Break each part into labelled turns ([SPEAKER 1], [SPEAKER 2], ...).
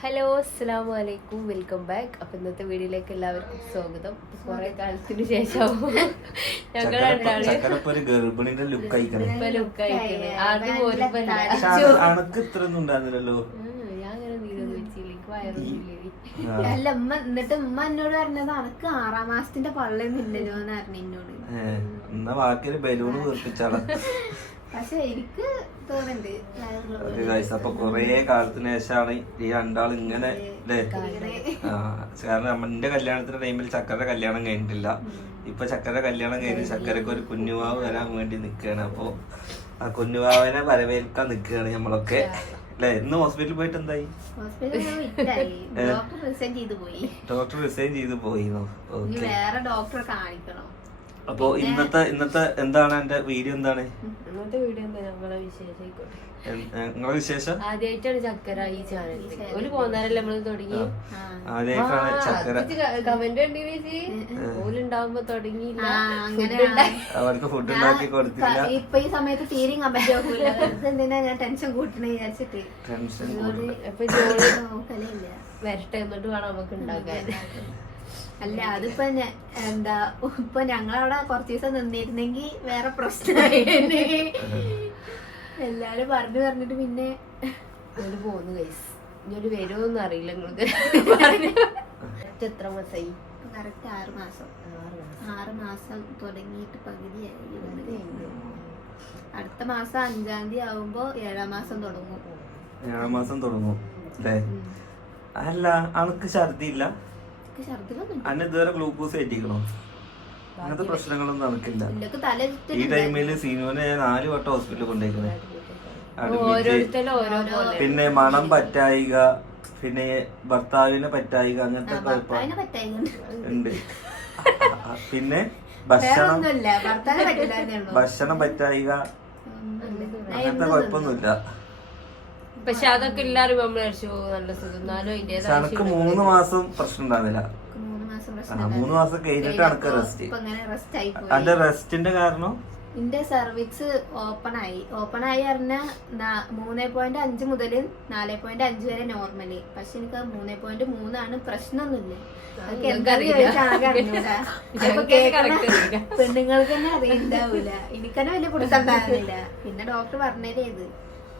[SPEAKER 1] Hello അസ്സാം വലൈക്കും welcome back. അപ്പൊ ഇന്നത്തെ വീഡിയോയിലേക്ക് എല്ലാവർക്കും സ്വാഗതം. കുറെ കാലത്തിന് ശേഷം ഞങ്ങൾ
[SPEAKER 2] ഗർഭിണിന്റെ ലുക്ക് അയക്കണേ
[SPEAKER 1] ഇപ്പൊ ലുക്ക് അയക്കുന്നത് ആദ്യം പോരുമ്പോ ഇല്ല.
[SPEAKER 2] പക്ഷെ അന- അനക്ക് ഇത്ര ഒന്നും ഉണ്ടായിരുന്നില്ലല്ലോ
[SPEAKER 1] ഞാൻ അങ്ങനെ നീരൊന്നും വെച്ചില്ല. എനിക്ക് വയറൊന്നുമില്ലേ
[SPEAKER 3] അല്ല ഉമ്മ എന്നിട്ട് ഉമ്മ എന്നോട് പറഞ്ഞത് അനക്ക് ആറാം മാസത്തിന്റെ പള്ളയൊന്നും ഇല്ലല്ലോ എന്ന് പറഞ്ഞു എന്നോട്.
[SPEAKER 2] എന്നാ ബാക്കി ബലൂൺ വീർപ്പിച്ചാളാ.
[SPEAKER 3] പക്ഷെ എനിക്ക്
[SPEAKER 2] അപ്പൊ കൊറേ കാലത്തിന് ശേഷമാണ് ഈ രണ്ടാൾ ഇങ്ങനെ അല്ലേ കാരണം നമ്മന്റെ കല്യാണത്തിന്റെ ടൈമിൽ ചക്കര കല്യാണം കഴിഞ്ഞിട്ടില്ല. ഇപ്പൊ ചക്കര കല്യാണം കഴിഞ്ഞ് ചക്കരക്ക് ഒരു കുഞ്ഞുവാവ് വരാൻ വേണ്ടി നിക്കുകയാണ് അപ്പൊ ആ കുഞ്ഞുവാവിനെ വരവേൽക്കാൻ നിക്കുകയാണ് നമ്മളൊക്കെ. അല്ലെ? ഇന്ന് ഹോസ്പിറ്റലിൽ പോയിട്ട് എന്തായി?
[SPEAKER 3] ഡോക്ടർ റിസൈൻ ചെയ്തു പോയി.
[SPEAKER 2] ഡോക്ടർ റിസൈൻ ചെയ്ത്
[SPEAKER 3] ഇനി വേറെ ഡോക്ടറെ കാണിക്കണം.
[SPEAKER 2] അപ്പൊ ഇന്നത്തെ ഇന്നത്തെ എന്താണ് എന്റെ വീഡിയോ എന്താണ്?
[SPEAKER 1] ഇന്നത്തെ വീഡിയോ എന്താ? ഞങ്ങളെ വിശേഷിക്കോട്ടെ
[SPEAKER 2] നിങ്ങളെ വിശേഷം?
[SPEAKER 1] ആദ്യമായിട്ടാണ് ചക്കര ഈ ചാനലിൽ ഒരു പോന്നാരല്ലേ നമ്മൾ തുടങ്ങി.
[SPEAKER 2] ആദ്യമായിട്ടാണ് ചക്കര.
[SPEAKER 1] കമന്റ് ഓലുണ്ടാവുമ്പോ
[SPEAKER 2] അവർക്ക് ഫുഡ് ഉണ്ടാക്കി കൊടുത്തില്ല.
[SPEAKER 3] ഇപ്പൊ ഈ സമയത്ത് കമന്റ് നോക്കൂല. ഞാൻ ടെൻഷൻ കൂട്ടണേ വിചാരിച്ചിട്ട്.
[SPEAKER 2] ടെൻഷൻ
[SPEAKER 1] വരട്ടെ എന്നിട്ട് വേണം നമുക്ക് ഉണ്ടാക്കാൻ.
[SPEAKER 3] അല്ല അതിപ്പോ എന്താ ഇപ്പൊ ഞങ്ങളവിടെ കുറച്ച് ദിവസം നിന്നിരുന്നെങ്കി വേറെ പ്രശ്നമായി എല്ലാരും പറഞ്ഞു പറഞ്ഞിട്ട് പിന്നെ
[SPEAKER 1] ഇങ്ങോട്ട് പോന്നു കൈസ് ഇങ്ങോട്ട് വരുമോന്നും അറിയില്ല നിങ്ങൾക്ക് എത്ര മാസായി?
[SPEAKER 3] കറക്റ്റ് ആറ് മാസം.
[SPEAKER 1] ആറ് മാസം.
[SPEAKER 3] ആറ് മാസം തുടങ്ങിയിട്ട് പകുതിയായി. അടുത്ത മാസം അഞ്ചാം തീയതി ആവുമ്പോ ഏഴാം മാസം തുടങ്ങും.
[SPEAKER 2] ഏഴാം മാസം തുടങ്ങും. അല്ലേ? അല്ല അനക്ക് ഛർദി ഇല്ല
[SPEAKER 3] എനിക്ക് ഛർദിലൊന്നും
[SPEAKER 2] അന്നെ ഇതുവരെ ഗ്ലൂക്കോസ് കയറ്റിക്കണോ അങ്ങനത്തെ പ്രശ്നങ്ങളൊന്നും നടക്കില്ല. ഈ ടൈമിൽ സീനുവിനെ ഞാൻ നാല് വട്ടം ഹോസ്പിറ്റലിൽ കൊണ്ടുപോയിക്കണേ. പിന്നെ മണം പറ്റായിക പിന്നെ ഭർത്താവിനെ പറ്റായിക അങ്ങനത്തെ ഉണ്ട്. പിന്നെ ഭക്ഷണം. ഭക്ഷണം പറ്റായിക. അങ്ങനത്തെ കുഴപ്പമൊന്നുമില്ല.
[SPEAKER 1] പക്ഷെ അതൊക്കെ എല്ലാരും നമ്മൾ വിചാരിച്ചു "ഓ, നല്ല സുഖം.
[SPEAKER 2] മൂന്ന് മാസം പ്രശ്നം ഉണ്ടാകുന്നില്ല
[SPEAKER 3] എനിക്ക് മൂന്ന് മാസം
[SPEAKER 2] ആ
[SPEAKER 3] പ്രശ്നം
[SPEAKER 2] കഴിഞ്ഞിട്ട് റെസ്റ്റ്
[SPEAKER 3] ഇപ്പൊ റെസ്റ്റ് ആയി പോയി.
[SPEAKER 2] അതിന്റെ റെസ്റ്റിന്റെ കാരണം?
[SPEAKER 3] എന്റെ സർവീസ് ഓപ്പൺ ആയി. ഓപ്പൺ ആയി പറഞ്ഞാൽ മൂന്ന് പോയിന്റ് അഞ്ച് മുതൽ നാല് പോയിന്റ് അഞ്ച് വരെ നോർമൽ പക്ഷെ എനിക്ക് മൂന്ന് പോയിന്റ് മൂന്നാണ് പ്രശ്നമൊന്നുമില്ല. പെണ്ണുങ്ങൾക്ക് തന്നെ അറിയണ്ടാവൂല. എനിക്കന്നെ വലിയ പിടുത്തുണ്ടായിരുന്നില്ല പിന്നെ ഡോക്ടർ പറഞ്ഞതേ ഇത്.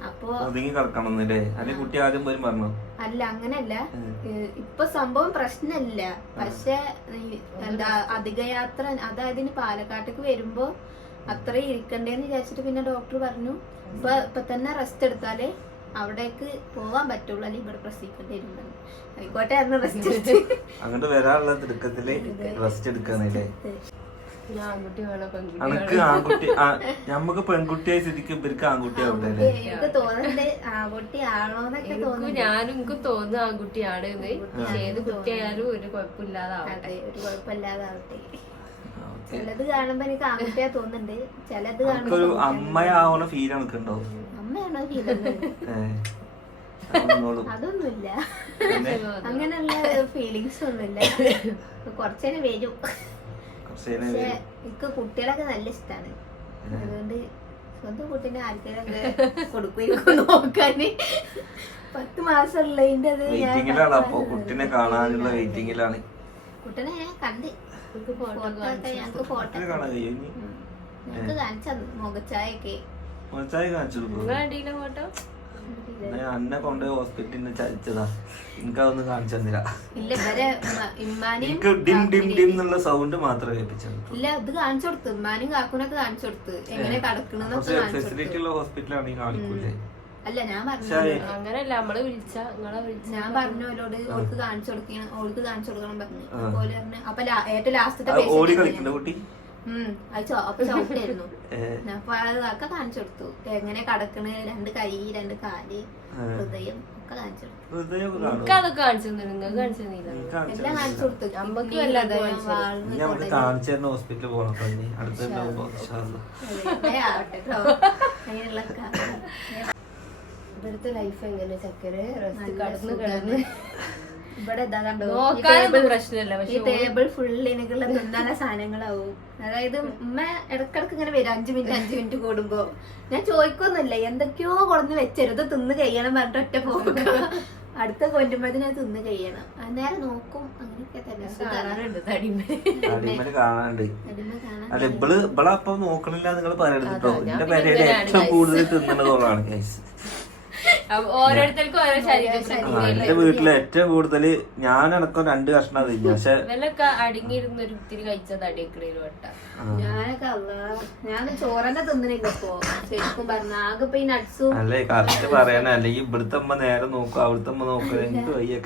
[SPEAKER 3] അപ്പോ
[SPEAKER 2] ഒതുങ്ങി കിടക്കണം എന്നല്ലേ അല്ലെ കുട്ടി ആദ്യം പോലും പറഞ്ഞു?
[SPEAKER 3] അല്ല അങ്ങനല്ല. ഇപ്പൊ സംഭവം പ്രശ്നല്ല. പക്ഷെ എന്താ അധിക യാത്ര അതായത് ഇനി പാലക്കാട്ടേക്ക് വരുമ്പോ അത്രയും ഇരിക്കണ്ടേന്ന് വിചാരിച്ചിട്ട് പിന്നെ ഡോക്ടർ പറഞ്ഞു ഇപ്പൊ ഇപ്പൊ തന്നെ റെസ്റ്റ് എടുത്താലേ അവിടേക്ക് പോവാൻ പറ്റുള്ളൂ അല്ലെങ്കിൽ ഇവിടെ പ്രസവിക്കേണ്ടി ആയിക്കോട്ടെ റെസ്റ്റ് എടുത്ത്.
[SPEAKER 2] അങ്ങോട്ട് വരാനുള്ള തിടുക്കത്തിൽ റെസ്റ്റ് എടുക്കാനല്ലേ അനക്ക് ആൺകുട്ടി ആ, ഞമ്മക്ക് പെൺകുട്ടിയായി സ്ഥിതിക്ക് ഇവർക്ക് ആൺകുട്ടിയാവട്ടെ അല്ലേ?
[SPEAKER 3] എനിക്ക് തോന്നുന്നുണ്ട് ആൺകുട്ടി ആണോന്നൊക്കെ തോന്നുന്നു
[SPEAKER 1] ഞാനും എനിക്ക് തോന്നുന്നു ആൺകുട്ടിയാണ് എന്ന്. ഏത് കുട്ടിയായാലും ഒരു കുഴപ്പമില്ലാതാവട്ടെ.
[SPEAKER 3] ഒരു കുഴപ്പമില്ലാതാവട്ടെ. ചിലത് കാണുമ്പോ എനിക്ക് ആൺകുട്ടിയാ തോന്നുന്നുണ്ട്. ചിലത് കാണുമ്പോ
[SPEAKER 2] അമ്മയാവണ ഫീൽ എനിക്കുണ്ടോ
[SPEAKER 3] അമ്മയാണോ ഫീൽ. അതൊന്നുമില്ല. അങ്ങനെയുള്ള ഫീലിങ്സ് ഒന്നുമില്ല. കുറച്ചേരം വരും
[SPEAKER 2] കുറച്ച് നേരം
[SPEAKER 3] പക്ഷെ
[SPEAKER 2] വരും.
[SPEAKER 3] എനിക്ക് കുട്ടികളൊക്കെ നല്ല ഇഷ്ടമാണ് അതുകൊണ്ട് സ്വന്തം കുട്ടീനെ ആർക്കെങ്കിലും കൊടുക്കും നോക്കാന്. പത്ത് മാസം ഉള്ളതിന്റെ അത്
[SPEAKER 2] വെയിറ്റിംഗിലാണ് അപ്പൊ കുട്ടിനെ കാണാനുള്ള വെയിറ്റിംഗിലാണ്
[SPEAKER 3] കുട്ടനെ ഞാൻ കണ്ട്. ഞങ്ങക്ക് ഫോട്ടോ ഞങ്ങക്ക് കാണിച്ചു മുഖച്ചായൊക്കെ.
[SPEAKER 2] മനസ്സായി കാണിച്ചു
[SPEAKER 1] ഫോട്ടോ?
[SPEAKER 2] അന്നെ കൊണ്ട് ഹോസ്പിറ്റലിൽ ചതിച്ചതാ എനിക്കതൊന്നും കാണിച്ചു തന്നില്ല.
[SPEAKER 3] ഇല്ല ഇവരെ ഉമ്മ- ഇമ്മാനെയും
[SPEAKER 2] എനിക്ക് ഡിം ഡിം ഡിം എന്നുള്ള സൗണ്ട് മാത്രമേ കേൾപ്പിച്ചു
[SPEAKER 3] ഇല്ല ഇത് കാണിച്ചു കൊടുത്തു. ഉമ്മാനും കാക്കുനൊക്കെ കാണിച്ചു കൊടുത്ത്. എങ്ങനെ കടക്കണെന്നൊക്കെ
[SPEAKER 2] കുറച്ച്
[SPEAKER 3] കാണിച്ചു
[SPEAKER 2] ഫെസിലിറ്റി
[SPEAKER 3] കൊടുത്തു
[SPEAKER 2] ഉള്ള ഹോസ്പിറ്റലാണെങ്കിൽ കാണിക്കൂലേ?
[SPEAKER 3] അല്ല ഞാൻ പറഞ്ഞു
[SPEAKER 2] അങ്ങനെ
[SPEAKER 1] അങ്ങനല്ല നമ്മൾ വിളിച്ച നിങ്ങളെ വിളിച്ച
[SPEAKER 3] ഞാൻ പറഞ്ഞു അവരോട് ഓൾക്ക് കാണിച്ചു കൊടുക്കണം ഓൾക്ക് കാണിച്ചു കൊടുക്കണം പറഞ്ഞു. അതുപോലെ പറഞ്ഞു അപ്പൊ ലാ- ഏറ്റവും ലാസ്റ്റത്തെ
[SPEAKER 2] അത് ഓടി കളിക്കണ്ട കുട്ടി.
[SPEAKER 3] ഉം അത് ചോ- അപ്പൊ ചവിട്ടായിരുന്നു. അപ്പൊ അതൊക്കെ കാണിച്ചു കൊടുത്തു എങ്ങനെ കടക്കണ്? രണ്ട് കൈ രണ്ട് കാൽ ഹൃദയം ഒക്കെ കാണിച്ചു കൊടുത്തു
[SPEAKER 2] ഹോസ്പിറ്റലിൽ പോകണം
[SPEAKER 1] ഇവിടുത്തെ ലൈഫ് എങ്ങനെ ചക്കര റെസ്റ്റ് കടന്ന്. കിടന്ന്.
[SPEAKER 3] ഇവിടെ ഇതാ കണ്ടോ? ഈ
[SPEAKER 1] നോക്കാനൊന്നും പ്രശ്നമില്ല
[SPEAKER 3] ഈ
[SPEAKER 1] പക്ഷെ
[SPEAKER 3] ടേബിൾ ഫുൾ എനിക്കുള്ള തിന്നാല സാധനങ്ങളാവും. അതായത് ഉമ്മ ഇടക്കിടക്ക് ഇങ്ങനെ വരും. അഞ്ചു മിനിറ്റ് അഞ്ചു മിനിറ്റ് കൂടുമ്പോ. ഞാൻ ചോദിക്കൊന്നുമില്ല. എന്തൊക്കെയോ കൊടന്ന് വെച്ചരുത് തിന്ന് കഴിയണം പറഞ്ഞിട്ട് ഒറ്റ പോകും അടുത്ത കൊല്ലുമ്പോ ഞാൻ തിന്ന് കഴിയണം. അന്നേരം നോക്കും. അങ്ങനെയൊക്കെ തന്നെ. സുഖാണ്.
[SPEAKER 1] കാണാറുണ്ട് തടിമ
[SPEAKER 2] അടിമേൽ കാണാണ്ട്
[SPEAKER 3] അടിമ കാണാൻ
[SPEAKER 2] അല്ല ഇവൾ ഇവളപ്പം അപ്പൊ നോക്കണില്ല നിങ്ങൾ പറയരുത് കേട്ടോ. എന്റെ
[SPEAKER 1] പേരയിൽ
[SPEAKER 2] ഏറ്റവും
[SPEAKER 1] കൂടുതൽ
[SPEAKER 2] കൂടുതൽ തിന്നണതോളാണ് ഗൈസ്
[SPEAKER 1] ഓരോരുത്തർക്കും ഓരോ
[SPEAKER 2] എന്റെ വീട്ടിൽ ഏറ്റവും കൂടുതൽ ഞാനടക്കം രണ്ട് കഷ്ണം തിന്നു. പക്ഷെ
[SPEAKER 1] ഇവലൊക്കെ അടങ്ങിയിരുന്ന ഒരു ഇത്തിരി കഴിച്ച തടിയൊക്കെ വട്ട.
[SPEAKER 3] ഞാനൊക്കെ അല്ല ഞാൻ ചോറന്നെ തിന്നണില്ല ഇപ്പൊ. ശരിക്കും പറഞ്ഞ ആകെ ഇപ്പൊ ഈ നട്സും
[SPEAKER 2] അല്ലേ കറക്റ്റ് പറയണ. അല്ലെങ്കിൽ ഇവിടുത്തെ അമ്മ നേരെ നോക്കും അവിടുത്തെ അമ്മ നോക്കുക എനിക്ക് വയ്യ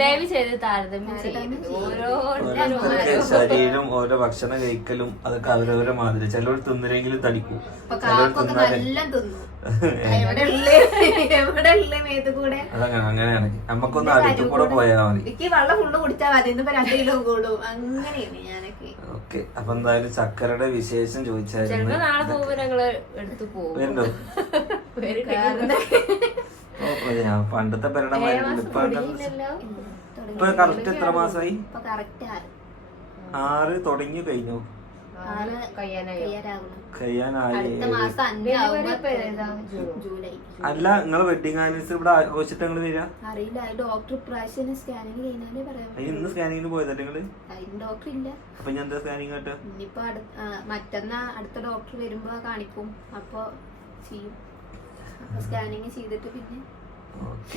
[SPEAKER 1] ദയവ് ചെയ്ത് താരതമ്യം ചെയ്യരുത് ഓരോരുത്തരും
[SPEAKER 2] ശരീരം ഓരോ ഭക്ഷണം കഴിക്കലും അതൊക്കെ അവരവരെ മാതിരി. ചിലവർ തിന്നില്ലെങ്കിലും തടിക്കും. തിന്നാൽ അങ്ങനെയാണ്. നമുക്കൊന്ന് അടുത്ത് കൂടെ പോയാൽ മതി.
[SPEAKER 3] എനിക്ക് വെള്ളം ഫുള്ള് കുടിച്ചാൽ മതി. ഇന്നിപ്പോ രണ്ട് കിലോ കൂടും. അങ്ങനെയാണ് ഞാനൊക്കെ.
[SPEAKER 2] ഓക്കെ അപ്പൊ എന്തായാലും ചക്കരയുടെ വിശേഷം
[SPEAKER 1] ചോദിച്ചാൽ
[SPEAKER 2] ചോദിച്ചായിരുന്നു
[SPEAKER 1] നാളെ പോകുമ്പോ ഞങ്ങൾ എടുത്തു പോകും.
[SPEAKER 2] ഞാൻ പണ്ടത്തെ പേരുടെ മാതിരി ഇപ്പൊ. ഇപ്പൊ കറക്റ്റ് എത്ര മാസമായി
[SPEAKER 3] ഇപ്പൊ കറക്റ്റ് ആറ്
[SPEAKER 2] ആറ് തുടങ്ങി കഴിഞ്ഞു. അല്ല നിങ്ങളെ വെഡിങ് ആനിവേഴ്സറി ഇവിടെ ആഘോഷിച്ചിട്ട് നിങ്ങൾ വരിക
[SPEAKER 3] അറിയില്ല ഡോക്ടർ ഇപ്രാവശ്യം സ്കാനിങ് കഴിഞ്ഞാലേ പറയാം
[SPEAKER 2] ഇന്ന് സ്കാനിങ്ങിന് പോയതാ
[SPEAKER 3] നിങ്ങൾ? ഡോക്ടർ ഇല്ല.
[SPEAKER 2] അപ്പൊ ഞാൻ എന്താ സ്കാനിങ് കേട്ടോ?
[SPEAKER 3] ഇനിയിപ്പോ മറ്റന്നാ അടുത്ത ഡോക്ടർ വരുമ്പോ കാണിക്കും. അപ്പൊ ചെയ്യും. അപ്പൊ സ്കാനിങ് ചെയ്തിട്ട് പിന്നെ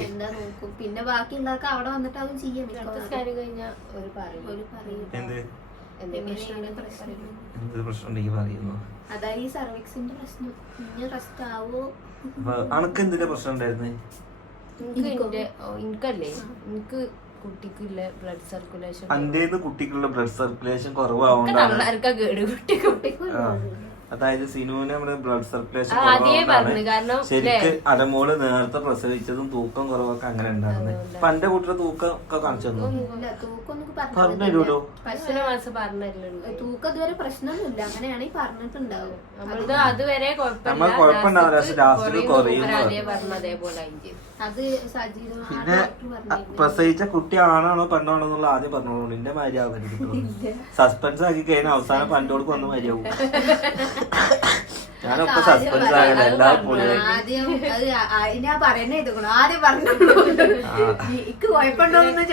[SPEAKER 3] എന്താ നോക്കും. പിന്നെ ബാക്കിയുള്ളവർക്ക് അവിടെ വന്നിട്ട് അതും ചെയ്യാം.
[SPEAKER 1] സ്കാനിങ് കഴിഞ്ഞാ ഒരു പറയും.
[SPEAKER 3] ഒരു പറയും.
[SPEAKER 2] എന്ത്
[SPEAKER 1] പ്രശ്നം?
[SPEAKER 2] ഉണ്ടെങ്കിൽ പറയുന്നു?
[SPEAKER 3] അതാ ഈ സർവിക്സിന്റെ പ്രശ്നം. ഇനി റെസ്റ്റ് ആവോ?
[SPEAKER 2] അപ്പൊ അനക്ക് എന്തിന്റെ പ്രശ്നം ഉണ്ടായിരുന്നേ?
[SPEAKER 1] എനിക്ക് എനിക്കല്ലേ എനിക്ക് കുട്ടിക്കില്ല ബ്ലഡ് സർക്കുലേഷൻ
[SPEAKER 2] അന്റേന്ന് കുട്ടിക്കുള്ള ബ്ലഡ് സർക്കുലേഷൻ കുറവാകൊണ്ടാണ് അതായത് സിനുവിന് നമ്മുടെ ബ്ലഡ് സർക്കുലേഷൻ
[SPEAKER 1] ആ, പറഞ്ഞു. കാരണം,
[SPEAKER 2] ശരിക്ക് അലമോൾ നേരത്തെ പ്രസവിച്ചതും തൂക്കം കുറവൊക്കെ അങ്ങനെ ഉണ്ടായിരുന്നു. അപ്പൊ എന്റെ കുട്ടിയുടെ തൂക്കം ഒക്കെ കാണിച്ചു തന്നു?
[SPEAKER 3] ഇല്ല. തൂക്കൊന്നും
[SPEAKER 2] പറഞ്ഞു തരൂലോ
[SPEAKER 1] പശുവിനെ മാസം പറഞ്ഞല്ലോ
[SPEAKER 3] തൂക്കം ഇതുവരെ പ്രശ്നമൊന്നുമില്ല. അങ്ങനെയാണെങ്കിൽ പറഞ്ഞിട്ടുണ്ടാവും.
[SPEAKER 2] നമ്മൾ കുഴപ്പമുണ്ടാവില്ല, പക്ഷെ ലാസ്റ്റിൽ കുറയും. പിന്നെ പ്രസവിച്ച കുട്ടി ആണാണോ പെണ്ണാണോ എന്നുള്ള ആദ്യം പറഞ്ഞോളൂ. നിന്റെ ഭാര്യ സസ്പെൻസ് ആക്കി കഴിഞ്ഞാൽ അവസാനം പണ്ടോട് വന്ന് മതിയാവും ഞാനൊക്കെ സസ്പെൻസ് ആകണം എല്ലാവരും പൊളിയായി
[SPEAKER 3] ആദ്യം അത് ഞാൻ പറയുന്നേ ആദ്യം കുഴപ്പമുണ്ടോന്ന്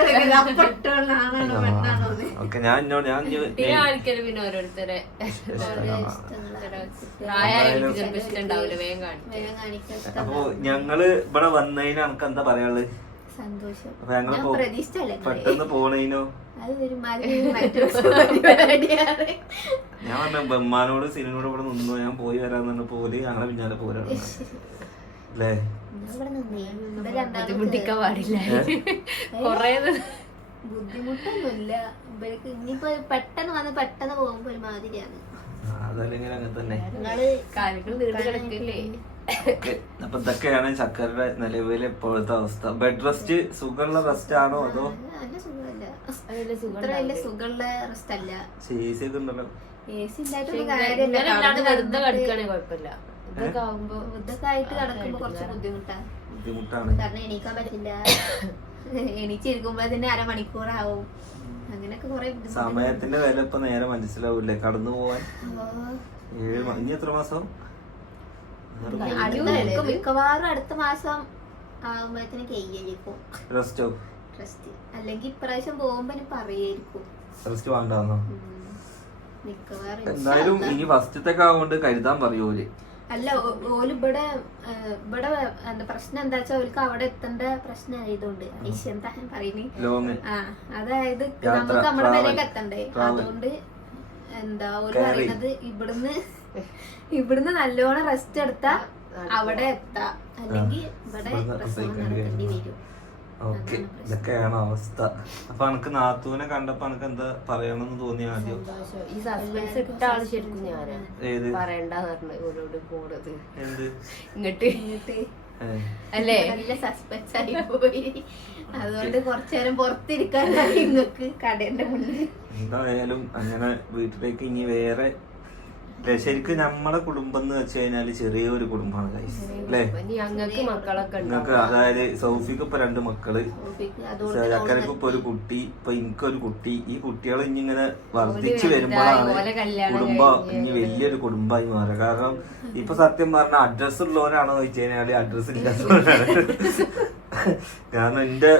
[SPEAKER 3] പെണ്ണാണോ
[SPEAKER 2] ഓക്കെ എന്നോട്
[SPEAKER 1] പിന്നെ കാണിക്കൽ പിന്നെ ഓരോരുത്തരെ
[SPEAKER 2] അപ്പൊ ഞങ്ങൾ ഇവിടെ വന്നതിന് നമുക്ക് എന്താ പറയാനുള്ളത്?
[SPEAKER 3] സന്തോഷം.
[SPEAKER 2] പെട്ടെന്ന് പോണേനോ?
[SPEAKER 3] അത് മറ്റൊരു പരിപാടിയാണ്
[SPEAKER 2] ഞാൻ പറഞ്ഞ ബഹ്മാനോട് സിനിമയോട് ഇവിടെ നിന്നു ഞാൻ പോയി വരാൻ തന്നെ പോലെ ഞങ്ങളെ പിന്നാലെ പോരാണ് അല്ലേ?
[SPEAKER 1] ബുദ്ധിമുട്ടിക്കാൻ പാടില്ല. കൊറേ
[SPEAKER 3] ബുദ്ധിമുട്ടൊന്നുമില്ല. ഇവർക്ക് ഇനിയിപ്പോ പെട്ടെന്ന് വന്ന് പെട്ടെന്ന് പോകുമ്പോ
[SPEAKER 2] അതല്ലെങ്കിൽ അങ്ങനെ തന്നെ. അപ്പൊ ഇതൊക്കെയാണ് ചക്കരയുടെ നിലവിലെ ഇപ്പോഴത്തെ അവസ്ഥ. ബെഡ് റെസ്റ്റ് സുഖമുള്ള റെസ്റ്റ് ആണോ അതോ?
[SPEAKER 3] സുഖമല്ല. സുഖമുള്ള റെസ്റ്റ് അല്ല.
[SPEAKER 2] സി സി ഒക്കെ ഉണ്ടല്ലോ.
[SPEAKER 3] എ സി ഇല്ലാത്തൊരു
[SPEAKER 1] ഇങ്ങനെ
[SPEAKER 3] കാര്യമല്ല
[SPEAKER 1] അല്ലാണ്ട് വെറുതെ
[SPEAKER 3] കടന്ന്
[SPEAKER 1] കിടക്കുകയാണെങ്കിൽ കുഴപ്പമില്ല ഇതൊക്കെ ആവുമ്പോ
[SPEAKER 3] ഇതൊക്കെ ആയിട്ട് കിടക്കുമ്പോ കുറച്ച് ബുദ്ധിമുട്ടാണ്
[SPEAKER 2] ബുദ്ധിമുട്ടാണ്.
[SPEAKER 3] കാരണം എണീക്കാൻ പറ്റില്ല. എണീച്ചിരിക്കുമ്പോ തന്നെ അരമണിക്കൂറാവും. അങ്ങനെയൊക്കെ കുറെ
[SPEAKER 2] സമയത്തിന്റെ വില ഇപ്പൊ നേരെ മനസ്സിലാവൂലേ കടന്നു പോവാൻ? ഏഴ് ഇനി എത്ര മാസം?
[SPEAKER 3] മിക്കവാറും അടുത്ത മാസം ആകുമ്പോഴത്തേന് കയ്യായിരിക്കും
[SPEAKER 2] റെസ്റ്റോ?
[SPEAKER 3] റെസ്റ്റ്. അല്ലെങ്കിൽ ഇപ്രാവശ്യം പോകുമ്പോ പറയായിരിക്കും.
[SPEAKER 2] റെസ്റ്റ് വേണ്ടാന്നോ? എന്തായാലും ഇനി ഫസ്റ്റത്തെ ആവുകൊണ്ട് കരുതാൻ പറയൂൽ
[SPEAKER 3] അല്ല ഓൽ ഇവിടെ ഇവിടെ എന്താ പ്രശ്നം എന്താ വെച്ചാൽ ഓൽക്ക് അവിടെ എത്തേണ്ട പ്രശ്നം ആയതുകൊണ്ട്. എന്താ പറയുന്നത് ആ അതായത് നമുക്ക് നമ്മുടെ വരെയൊക്കെ എത്തണ്ടേ? അതുകൊണ്ട് എന്താ
[SPEAKER 2] ഓൽ.
[SPEAKER 3] പറയുന്നത് ഇവിടുന്ന് ഇവിടുന്ന് നല്ലോണം റെസ്റ്റ് എടുത്താ അവിടെ എത്താ. അല്ലെങ്കിൽ ഇവിടെ
[SPEAKER 2] പ്രശ്നം
[SPEAKER 3] നടത്തേണ്ടി
[SPEAKER 2] വരും. ഓക്കെ. ഇതൊക്കെയാണ് അവസ്ഥ. അപ്പൊ എനിക്ക് നാത്തൂനെ കണ്ടപ്പോ എനിക്ക് എന്താ പറയണമെന്ന് തോന്നി ആദ്യം.
[SPEAKER 1] ഈ സസ്പെൻസ് ഇട്ട ആൾ ശരിക്കും ഞാനാ.
[SPEAKER 2] ഏത്?
[SPEAKER 1] പറയണ്ടെന്ന് പറഞ്ഞു ഓരോട് പോണത്.
[SPEAKER 2] എന്ത്?
[SPEAKER 1] ഇങ്ങട്ട്.
[SPEAKER 2] ഏ,
[SPEAKER 1] അല്ലേ?
[SPEAKER 3] നല്ല സസ്പെൻസ് ആയി പോയി. അതുകൊണ്ട് കുറച്ചു നേരം പുറത്തിരിക്കാനായി നിങ്ങക്ക് കടേന്റെ മുന്നിൽ.
[SPEAKER 2] എന്തായാലും അങ്ങനെ വീട്ടിലേക്ക് ഇനി വേറെ ശരിക്കും നമ്മളെ കുടുംബം എന്ന് വെച്ച് കഴിഞ്ഞാൽ ചെറിയൊരു കുടുംബമാണ് കൈസ് അല്ലേ?
[SPEAKER 1] ഞങ്ങൾക്ക് മക്കളൊക്കെ
[SPEAKER 2] നിങ്ങൾക്ക് അതായത് സൗഫിക്ക് ഇപ്പൊ രണ്ട്
[SPEAKER 3] മക്കൾ.
[SPEAKER 2] ചക്കരക്ക് ഇപ്പൊ ഒരു കുട്ടി ഇപ്പൊ എനിക്കൊരു കുട്ടി. ഈ കുട്ടികൾ ഇനി ഇങ്ങനെ വർദ്ധിച്ചു വരുമ്പോഴാണ് കുടുംബം ഇനി വലിയൊരു കുടുംബമായി മാറുക. കാരണം ഇപ്പൊ സത്യം പറഞ്ഞ അഡ്രസ് ഉള്ളവരാണോ ചോദിച്ചു കഴിഞ്ഞാൽ അഡ്രസ് ഇല്ലാത്തവരാണ് കാരണം എന്റെ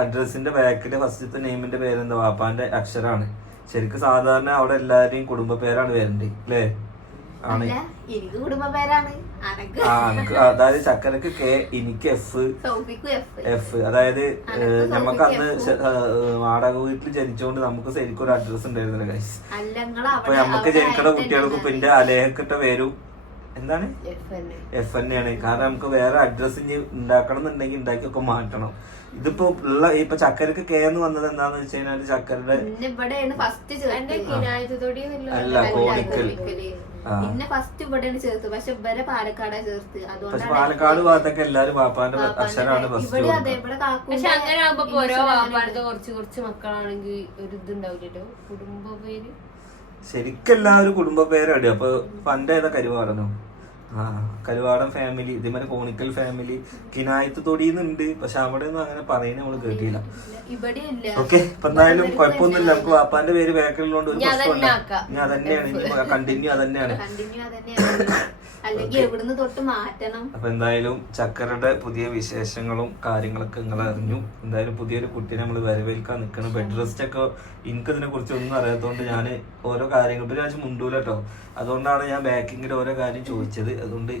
[SPEAKER 2] അഡ്രസ്സിന്റെ ബാക്കിൽ ഫസ്റ്റത്തെ നെയിമിന്റെ പേരെന്താ? വാപ്പാന്റെ അക്ഷരാണ്. ശരിക്കും സാധാരണ അവിടെ എല്ലാവരുടെയും കുടുംബ പേരാണ് വരേണ്ടത് അല്ലേ? ആണ്.
[SPEAKER 3] എനിക്ക് കുടുംബ പേരാണ്.
[SPEAKER 2] അതായത് ചക്കരക്ക് കെ എനിക്ക് എഫ്
[SPEAKER 3] എഫ്
[SPEAKER 2] അതായത് നമുക്ക് അന്ന് വാടക വീട്ടിൽ ജനിച്ചോണ്ട് നമുക്ക് ശരിക്കും ഒരു അഡ്രസ് ഉണ്ടായിരുന്നില്ല ഗൈസ് അപ്പൊ നമുക്ക് ജനിക്കുന്ന കുട്ടികൾക്ക് പിന്നെ അലേഹക്കിട്ട പേരും എന്താണ്?
[SPEAKER 1] എഫ്
[SPEAKER 2] തന്നെയാണ്. കാരണം നമുക്ക് വേറെ അഡ്രസ് ഇനി ഉണ്ടാക്കണം എന്നുണ്ടെങ്കിൽ ഉണ്ടാക്കിയൊക്കെ മാറ്റണം. ഇതിപ്പോ ഉള്ള ഇപ്പൊ ചക്കരക്ക് കേന്ന് വന്നത് എന്താന്ന് വെച്ച് കഴിഞ്ഞാൽ ചക്കരയുടെ അല്ല, കോണിക്കൽ.
[SPEAKER 3] പിന്നെ ഫസ്റ്റ് ഇവിടെയാണ് ചേർത്ത് പക്ഷെ ഇവരെ പാലക്കാടാ ചേർത്ത്
[SPEAKER 2] പക്ഷെ
[SPEAKER 3] അതുകൊണ്ടാണ്
[SPEAKER 2] പാലക്കാട് ഭാഗത്തൊക്കെ എല്ലാരും വാപ്പാന്റെ അക്ഷരാണ്
[SPEAKER 3] ഇവിടെ
[SPEAKER 2] ഫസ്റ്റ്
[SPEAKER 3] അതെ ഇവിടെ കാക്കൂന്റെ
[SPEAKER 1] പക്ഷെ അങ്ങനെ ആകുമ്പോ ഓരോ വാപ്പാടത്തെ കുറച്ച് കുറച്ച് മക്കളാണെങ്കിൽ ഒരു ഇതുണ്ടാവില്ലല്ലോ. കുടുംബ പേര്?
[SPEAKER 2] ശരിക്കും എല്ലാവരും കുടുംബ പേരാണ് അപ്പൊ പണ്ട് ഏതാ കരുവാടനോ ആ കരുവാടൻ ഫാമിലി ഇതേമാതിരി കോണിക്കൽ ഫാമിലി കിനായത്ത് തൊടിയുന്നുണ്ട് പക്ഷെ അവിടെ ഒന്നും അങ്ങനെ പറയുന്നത് നമ്മൾ കേട്ടില്ല. ഓക്കെ ഇപ്പൊ എന്തായാലും കുഴപ്പമൊന്നുമില്ല. നമുക്ക് വാപ്പാന്റെ പേര് ബാക്കിലുള്ളതുകൊണ്ട് ഒരു പ്രശ്നമില്ല ഞാൻ തന്നെയാണ് കണ്ടിന്യൂ അതന്നെയാണ്. അപ്പൊ എന്തായാലും ചക്കരയുടെ പുതിയ വിശേഷങ്ങളും കാര്യങ്ങളൊക്കെ നിങ്ങൾ അറിഞ്ഞു. എന്തായാലും പുതിയൊരു കുട്ടീനെ നമ്മൾ വരവേൽക്കാൻ നിൽക്കണം. ബെഡ് റെസ്റ്റ് ഒക്കെ എനിക്ക് ഇതിനെ കുറിച്ച് ഒന്നും അറിയാത്തതുകൊണ്ട് ഞാൻ ഓരോ കാര്യങ്ങൾ. ഇപ്പൊ ഞാൻ മുണ്ടൂല കേട്ടോ അതുകൊണ്ടാണ് ഞാൻ ബാക്കിങ്ങിന്റെ ഓരോ കാര്യം ചോദിച്ചത്. അതുകൊണ്ട്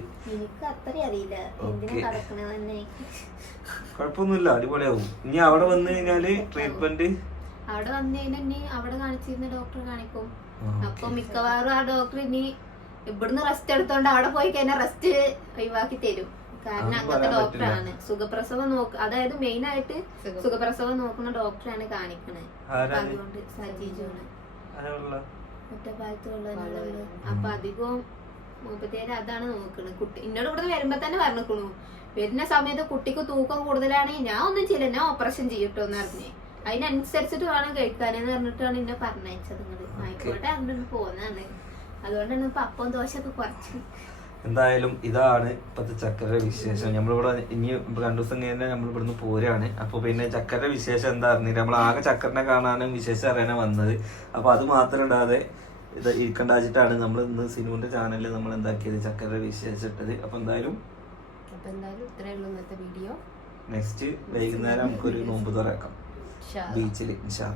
[SPEAKER 2] കുഴപ്പമൊന്നുമില്ല അടിപൊളിയാവും. ഇനി അവിടെ വന്നു കഴിഞ്ഞാൽ ട്രീറ്റ്മെന്റ്
[SPEAKER 3] അവിടെ വന്നു കഴിഞ്ഞാൽ അവിടെ കാണിച്ചിരുന്ന ഡോക്ടർ കാണിക്കും. അപ്പൊ മിക്കവാറും ആ ഡോക്ടർ ഇനി ഇവിടുന്ന് റെസ്റ്റ് എടുത്തോണ്ട് അവിടെ പോയി കഴിഞ്ഞാൽ റെസ്റ്റ് ഒഴിവാക്കി തരും. കാരണം അങ്ങനത്തെ ഡോക്ടറാണ് സുഖപ്രസവം നോക്ക അതായത് മെയിൻ ആയിട്ട്
[SPEAKER 1] സുഖം.
[SPEAKER 3] സുഖപ്രസവം നോക്കുന്ന ഡോക്ടറാണ് കാണിക്കണത്? അതുകൊണ്ട് സജീജാണ്
[SPEAKER 2] അതിനുള്ള
[SPEAKER 3] ഒറ്റപ്പാലത്ത് ഉള്ളത്. അപ്പൊ അധികവും മൂപ്പത്തേര് അതാണ് നോക്കണത്. കുട്ടി എന്നോട് ഇവിടെ വരുമ്പോ തന്നെ പറഞ്ഞിക്കണു. വരുന്ന സമയത്ത് കുട്ടിക്ക് തൂക്കം കൂടുതലാണെങ്കിൽ ഞാൻ ഒന്നും ചെയ്യില്ല ഞാൻ ഓപ്പറേഷൻ ചെയ്യട്ടോ എന്ന് പറഞ്ഞേ. അതിനനുസരിച്ചിട്ട് വേണം കഴിക്കാനെന്ന് പറഞ്ഞിട്ടാണ് എന്നെ പറഞ്ഞയച്ചത് നിങ്ങൾ ആയിക്കോട്ടെ അങ്ങനെ പോന്നാണ്. അതുകൊണ്ടാണ് ഇപ്പൊ അപ്പം ദോശയൊക്കെ കുറച്ച്.
[SPEAKER 2] എന്തായാലും ഇതാണ് ഇപ്പത്തെ ചക്കരയുടെ വിശേഷം. നമ്മളിവിടെ ഇനി രണ്ടു ദിവസം കഴിഞ്ഞാൽ നമ്മൾ ഇവിടുന്ന് പോരാണ്. അപ്പൊ പിന്നെ ചക്കരയുടെ വിശേഷം എന്താ അറിഞ്ഞില്ല. നമ്മൾ ആകെ ചക്കരനെ കാണാനും വിശേഷം അറിയാനാണ് വന്നത്. അപ്പൊ അത് മാത്രം ഇടാതെ ഇത് ഇരിക്കണ്ടാച്ചിട്ടാണ് നമ്മൾ ഇന്ന് സിനുവിന്റെ ചാനലിൽ നമ്മൾ എന്താക്കിയത്? ചക്കര വിശേഷിച്ചത് അപ്പോൾ അപ്പൊ എന്തായാലും
[SPEAKER 1] അപ്പൊ എന്തായാലും ഇത്രയേ ഉള്ളൂ ഇന്നത്തെ വീഡിയോ
[SPEAKER 2] നെക്സ്റ്റ് വൈകുന്നേരം നമുക്കൊരു നോമ്പ് തുറക്കാം. ബീച്ചിൽ ഇൻഷാ.